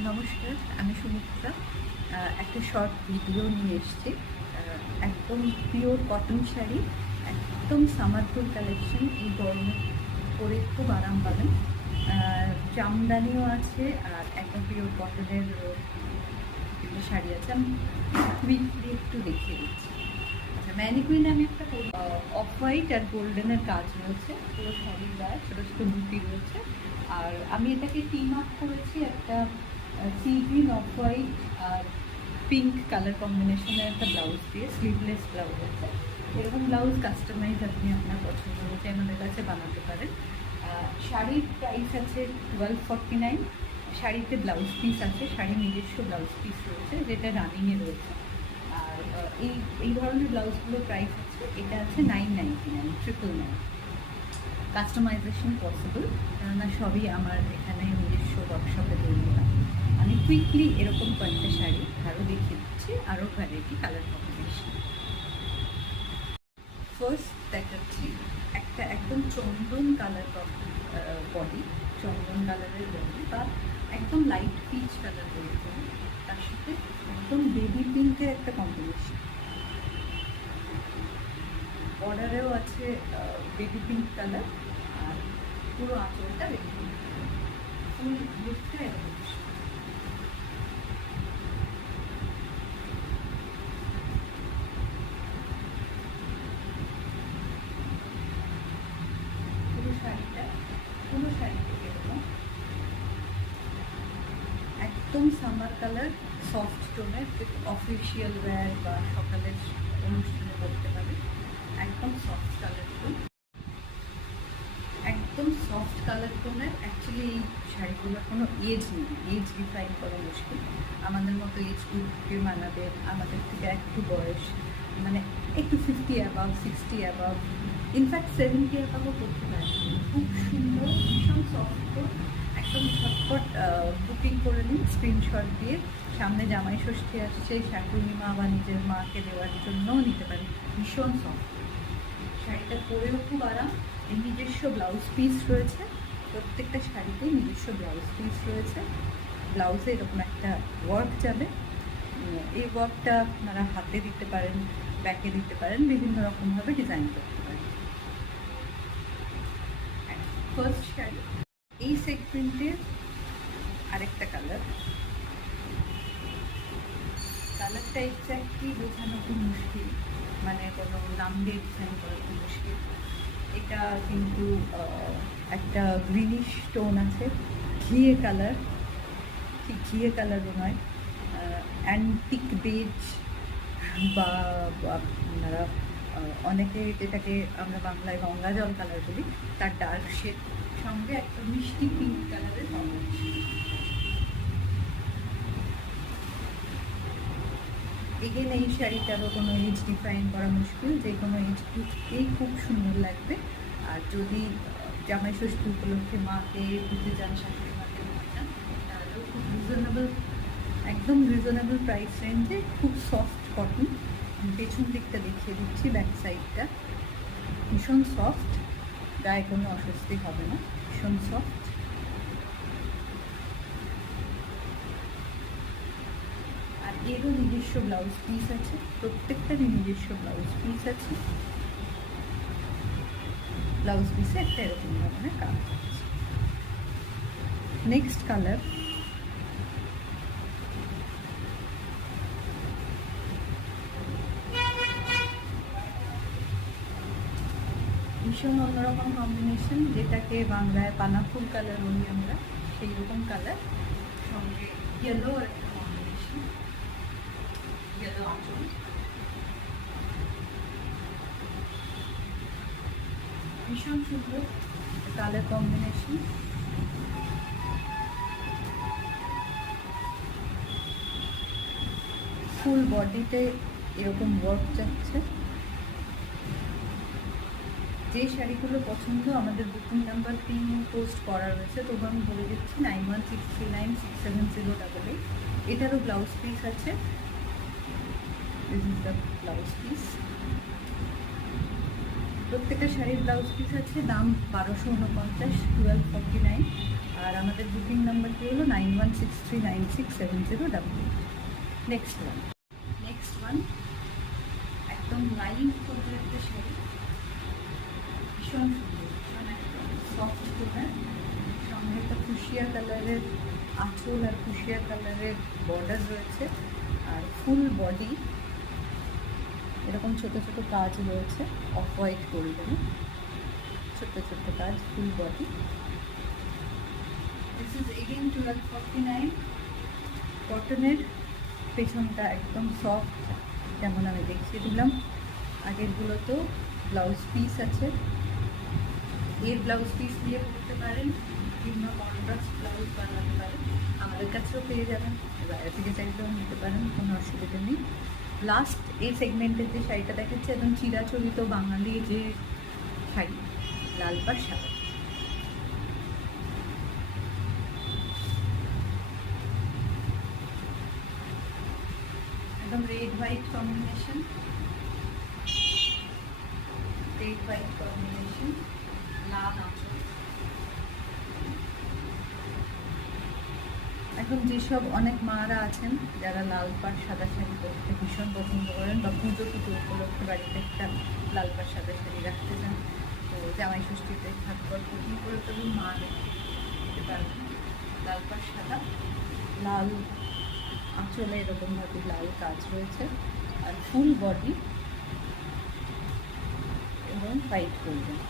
নমস্কার, আমি সুমিত্রা। একটা শর্ট ভিডিও নিয়ে এসেছি। একদম পিওর কটন শাড়ি, একদম সামারপুর কালেকশন। এই গরমে পরে খুব আরাম পাবেন। জামদানিও আছে আর একদম পিওর কটনের শাড়ি আছে। আমি কুইকলি একটু দেখিয়ে দিচ্ছি। আচ্ছা, ম্যানিকুইনে আমি একটা অফ হোয়াইট আর গোল্ডেনের কাজ রয়েছে, পুরো শাড়ির গায়ে ছোটো ছোটো বুটি রয়েছে। আর আমি এটাকে টিম আপ করেছি একটা সি গ্রিন, অফ হোয়াইট আর পিঙ্ক কালার কম্বিনেশনের একটা ব্লাউজ দিয়ে, স্লিভলেস ব্লাউজ আছে। এরকম ব্লাউজ কাস্টমাইজ আপনি আপনার পছন্দ অনুযায়ী আমাদের কাছে বানাতে পারেন। শাড়ির প্রাইস আছে 1249। শাড়িতে ব্লাউজ পিস আছে, শাড়ির নিজস্ব ব্লাউজ পিস রয়েছে যেটা রানিংয়ে রয়েছে। আর এই ধরনের ব্লাউজগুলোর প্রাইস আছে, এটা আছে 999, 999। কাস্টমাইজেশন পসিবল, কেননা সবই আমার এখানে নিজস্ব ওয়ার্কশপে তৈরি হয়। আমি কুইকলি এরকম কয়েকটা শাড়ি আরও দেখিয়ে দিচ্ছি, আরও ভ্যারাইটি কালার কম্বিনেশন। ফার্স্ট দেখাচ্ছি একটা একদম চন্দন কালার বডি, চন্দন কালারের বডি বা একদম লাইট পিচ কালার বডি, তার সাথে একদম বেবি পিঙ্কের একটা কম্বিনেশন। বর্ডারেও আছে বেবি পিঙ্ক কালার, আর পুরো আঁচলটা বেবি পিঙ্ক, ফুল লুকটা এরকম। পুরো শাড়িটা এরকম একদম সামার কালার, সফট টোনের, অফিসিয়াল ওয়্যার বা সকালের অনুষ্ঠানে পরতে পারে। একদম সফট কালার টোন, একদম সফট কালার টোনের। অ্যাকচুয়ালি এই শাড়িগুলোর কোনো এজ নেই, এজ ডিফাইন করা মুশকিল। আমাদের মতো এজ গ্রুপকে মানাবে, আমাদের থেকে একটু বয়স, মানে একটু 50 অ্যাবাভ, 60 অ্যাবাভ, ইনফ্যাক্ট 70 অ্যাবাভও করতে পারে। খুব সুন্দর, ভীষণ সফট, একদম ঝটপট বুকিং করে নিন স্ক্রিনশট দিয়ে। সামনে জামাই ষষ্ঠী আসছে, শাশুড়ি মা বা নিজের মাকে দেওয়ার জন্যও নিতে পারেন। ভীষণ সফট, শাড়িটা পরেও খুব আরাম। এর নিজস্ব ব্লাউজ পিস রয়েছে, প্রত্যেকটা শাড়িতেই নিজস্ব ব্লাউজ পিস রয়েছে। ব্লাউজে এরকম একটা ওয়ার্ক যাবে। এই ওয়ার্কটা আপনারা হাতে দিতে পারেন, ব্যাকে দিতে পারেন, বিভিন্ন রকমভাবে ডিজাইন করতে পারেন। ফার্স্ট শাড়ি, এই সেগমেন্টের আরেকটা কালার। কালারটা এক্স্যাক্টলি বোঝানো খুব মুশকিল, মানে কোনো নাম দিয়ে ডিজাইন করা খুব মুশকিল। এটা কিন্তু একটা গ্রিনিশ টোন আছে, ঘিয়ে কালার, ঠিক ঘিয়ে কালারও নয়, অ্যান্টিক বেজ বা আপনারা অনেকে যেটাকে আমরা বাংলায় গঙ্গা জল কালার বলি, তার ডার্ক শেড সঙ্গে একটা মিষ্টি পিঙ্ক কালারের কম্বিনেশন। এগেন এই শাড়িটারও কোনো এজ ডিফাইন করা মুশকিল, যে কোনো এজ গ্রুপকেই খুব সুন্দর লাগবে। আর যদি জামাই ষষ্ঠী উপলক্ষে মাকে দিতে চান, শাশুড়ি মাকে দিতে চান, তাহলেও খুব রিজনেবল, একদম রিজনেবল প্রাইস রেঞ্জে, খুব সফট কটন। পেছন দিকটা দেখিয়ে দিচ্ছি, ব্যাক সাইডটা ভীষণ সফট, গায়ে কোনো অস্বস্তি হবে না, ভীষণ সফট। আর এরও নিজস্ব ব্লাউজ পিস আছে, প্রত্যেকটারই নিজস্ব ব্লাউজ পিস আছে। ব্লাউজ পিসে একটা এরকম ধরনের কাজ আছে। নেক্সট কালার, ভীষণ অন্যরকম কম্বিনেশন, যেটাকে বাংলায় পানাফুল কালার বলি আমরা, সেই রকম কালার, সঙ্গে ইয়েলো একটা কম্বিনেশন, ইয়েলো আঁচল। ভীষণ সুন্দর কালার কম্বিনেশন। ফুল বডিতে এরকম ওয়ার্ক যাচ্ছে। যে শাড়িগুলো পছন্দ, আমাদের বুকিং নাম্বার পিন পোস্ট করা রয়েছে, তবু আমি বলে দিচ্ছি 9163967088। এটারও ব্লাউজ পিস আছে, this is the blouse piece. প্রত্যেকটা শাড়ির ব্লাউজ পিস আছে, দাম 1249, 1249। আর আমাদের বুকিং নাম্বারটি হলো 9163967000। নেক্সট ওয়ান একদম লাইভ কলরের একটা শাড়ি, ভীষণ সুন্দর, ভীষণ একদম সফট টোনের, সঙ্গে একটা ফুশিয়া কালারের আঁচল আর ফুশিয়া কালারের বর্ডার রয়েছে, আর ফুল বডি এরকম ছোট ছোট কাজ রয়েছে অফ হোয়াইট গোল্ডেন, ছোট্ট ছোট্ট কাজ, full body. This is again 1249। কটনের, পেছনটা একদম সফট, যেমন আমি দেখিয়ে দিলাম। আগেরগুলোতেও ব্লাউজ পিস আছে, এর ব্লাউজ পিস দিয়ে পরতে পারেন কিংবা কন্ট্রাস্ট ব্লাউজ বানাতে পারেন, আমাদের কাছেও পেয়ে যাবেন, বাইরে থেকে চাইতেও নিতে পারেন, কোনো অসুবিধা নেই। লাস্ট এই সেগমেন্টের যে শাড়িটা দেখাচ্ছে একদম চিরাচরিত বাঙালি যে শাড়ি, লাল পাড় সাদা, একদম রেড হোয়াইট কম্বিনেশন, লাল আঁচল। এখন যেসব অনেক মারা আছেন যারা লাল পাড় সাদা শাড়ি পরতে ভীষণ পছন্দ করেন, বা পুজো উপলক্ষে বাড়িতে একটা লাল পাড় সাদা শাড়ি রাখতে চান, তো জামাই ষষ্ঠীতে থাকবার বুকিং করে তবে মা দিতে পারবেন। লাল পাড় সাদা, লাল আঁচলে এরকমভাবে লাল কাজ রয়েছে, আর ফুল বডি এবং হোয়াইট গোল্ডেন।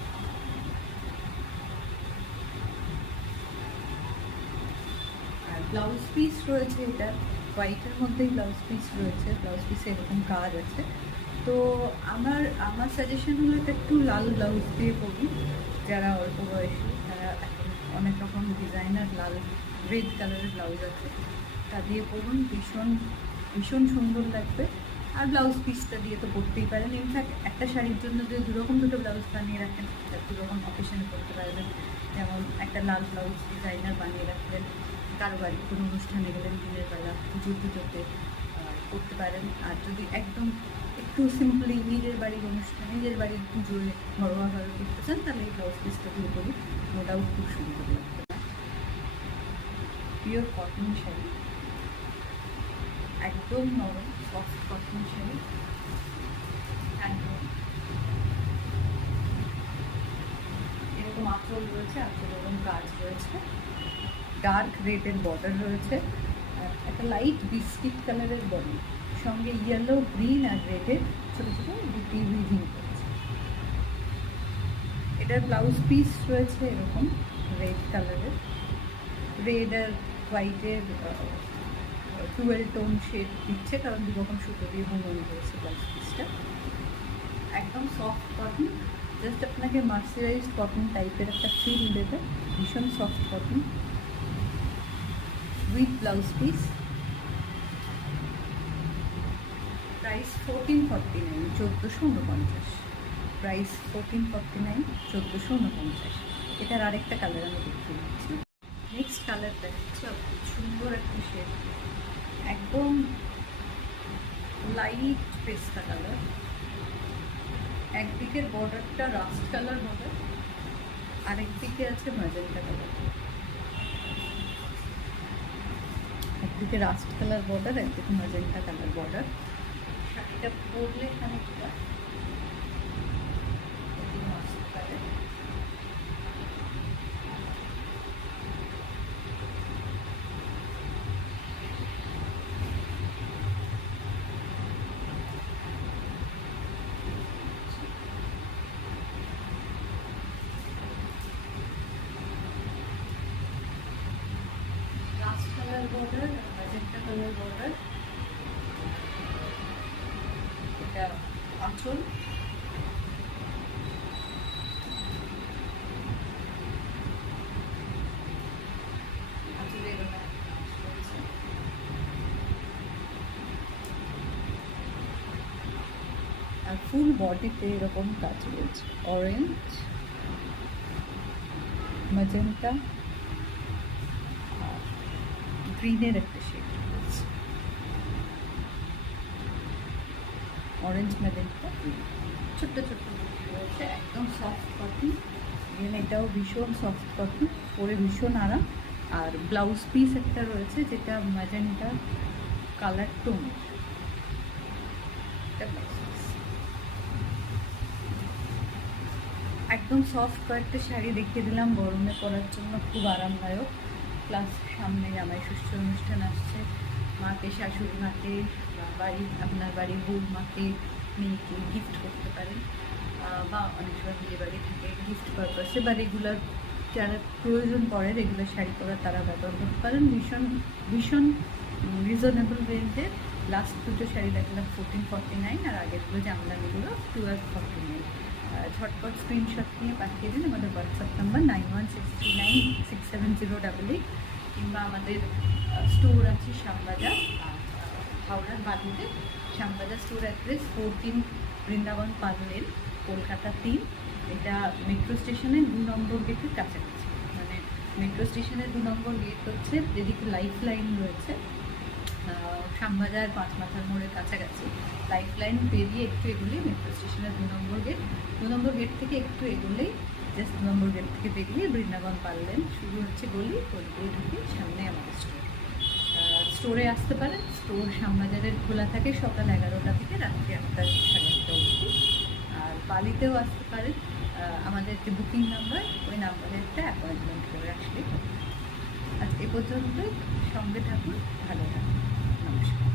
আর ব্লাউজ পিস রয়েছে, এটা হোয়াইটের মধ্যেই ব্লাউজ পিস রয়েছে, ব্লাউজ পিসে এরকম কাজ আছে। তো আমার সাজেশন হলো এটা একটু লাল ব্লাউজ দিয়ে পরুন, যারা অল্প বয়সী, তারা এখন অনেক রকম ডিজাইনার লাল রেড কালারের ব্লাউজ আছে, তা দিয়ে পরুন, ভীষণ ভীষণ সুন্দর লাগবে। আর ব্লাউজ পিসটা দিয়ে তো পরতেই পারেন। ইনফ্যাক্ট একটা শাড়ির জন্য যদি দুটো ব্লাউজ বানিয়ে রাখেন, দুরকম অকেশনে পরতে পারবেন। যেমন একটা লাল ব্লাউজ ডিজাইনার বানিয়ে রাখলেন, কারো বাড়ি কোনো অনুষ্ঠানে গেলেন দিনের বেলা, পুজোতে করতে পারেন। আর যদি একদম একটু সিম্পলি নিজের বাড়ির অনুষ্ঠান, নিজের বাড়ির পুজোয় ঘরোয়াভাবে করতে চান, তাহলে এই ব্লাউজ পিসটা দিয়ে পরুন, নো ডাউট খুব সুন্দর লাগবে। পিওর কটন শাড়ি, একদম নরম সফট কটন শাড়ি, একদম এরকম আঁচল রয়েছে, আঁচল এরকম কাজ রয়েছে, ডার্ক রেডের বর্ডার রয়েছে, আর একটা লাইট বিস্কিট কালারের বডি, সঙ্গে ইয়েলো, গ্রিন আর রেডের ছোটো ছোটো দুটি উইভিং রয়েছে। এটার ব্লাউজ পিস রয়েছে এরকম রেড কালারের, রেড আর হোয়াইটের 12 টোন শেড দিচ্ছে, কারণ দুরকম সুতো দিয়ে বুনন করেছে ব্লাউজ পিসটা। একদম সফট কটন, জাস্ট আপনাকে মার্সারাইজ কটন টাইপের একটা ফিল দেবে, ভীষণ soft cotton with blouse piece. Price 1449, 1449, price 1449, 1449। এটার আরেকটা কালার আমি দেখিয়ে দিচ্ছি। নেক্সট কালার দেখাচ্ছি, খুব সুন্দর একটা শেড, একদম লাইট পেস্তা কালার, একদিকের বর্ডারটা রাস্ট কালার বর্ডার, আরেকদিকে আছে ম্যাজেন্টা কালার। একদিকে রাস্ট কালার বর্ডার, একদিকে ম্যাজেন্টা কালার বর্ডার। শাড়িটা পরলে খানিকটা বর্ডার, ম্যাজেন্টা কালার বর্ডার, এটা আঁচল, আর ফুল বডিতে এরকম কাজ রয়েছে, অরেঞ্জ, ম্যাজেন্টা, গ্রিনের একটা শেড রয়েছে, অরেঞ্জ ম্যাজেন্টা গ্রিন, ছোট্ট ছোট্ট রয়েছে, একদম সফট কটন, এগেন এটাও ভীষণ সফট কটন, পরে ভীষণ আরাম। আর ব্লাউজ পিস একটা রয়েছে যেটা ম্যাজেন্টা কালার টোন, একদম সফট কয়েকটা শাড়ি দেখিয়ে দিলাম গরমে পরার জন্য, খুব আরামদায়ক। প্লাস সামনে জামাই ষষ্ঠী অনুষ্ঠান আসছে, মাকে, শাশুড়ি মাকে, বা আপনার বাড়ির বৌমাকে, মেয়েকে গিফট করতে পারেন, বা অনেক সময় বিয়ে বাড়ি থেকে গিফট পারপাসে বা রেগুলার যারা প্রয়োজন পড়ে রেগুলার শাড়ি পরা তারা ব্যবহার করতে পারেন। ভীষণ ভীষণ রিজনেবল রেঞ্জে। লাস্ট দুটো শাড়ি দেখলাম 1449, আর আগেরগুলো জামদানিগুলো 1249। ঝটপট স্ক্রিনশট নিয়ে পাঠিয়ে দিন আমাদের হোয়াটসঅ্যাপ নাম্বার 9163967088, কিংবা আমাদের স্টোর আছে শ্যামবাজার, হাওড়ার বালুতে। শ্যামবাজার স্টোর অ্যাড্রেস 14 বৃন্দাবন পাল লেন, কলকাতা 3। এটা মেট্রো স্টেশনের 2 নম্বর গেটের কাছাকাছি। মানে মেট্রো স্টেশনের 2 নম্বর গেট হচ্ছে যেদিকে লাইফ লাইন রয়েছে, শ্যামবাজার 5 মাথার মোড়ের কাছাকাছি। লাইফ লাইন পেরিয়ে একটু এগোলেই মেট্রো স্টেশনের 2 নম্বর গেট। 2 নম্বর গেট থেকে একটু এগোলেই, জাস্ট 2 নম্বর গেট থেকে বেরিয়ে বৃন্দাবন পারলেন শুরু হচ্ছে গলি, গলিতে ঢুকে সামনে আমাদের স্টোর। স্টোরে আসতে পারেন। স্টোর শ্যামবাজারের খোলা থাকে সকাল 11টা থেকে রাত্রি 8টা 8:30 অবধি। আর বালিতেও আসতে পারেন, আমাদের যে বুকিং নাম্বার, ওই নাম্বারে একটা অ্যাপয়েন্টমেন্ট করে আসলে। আজ এ পর্যন্তই, সঙ্গে থাকুন, ভালো থাকুন, নমস্কার।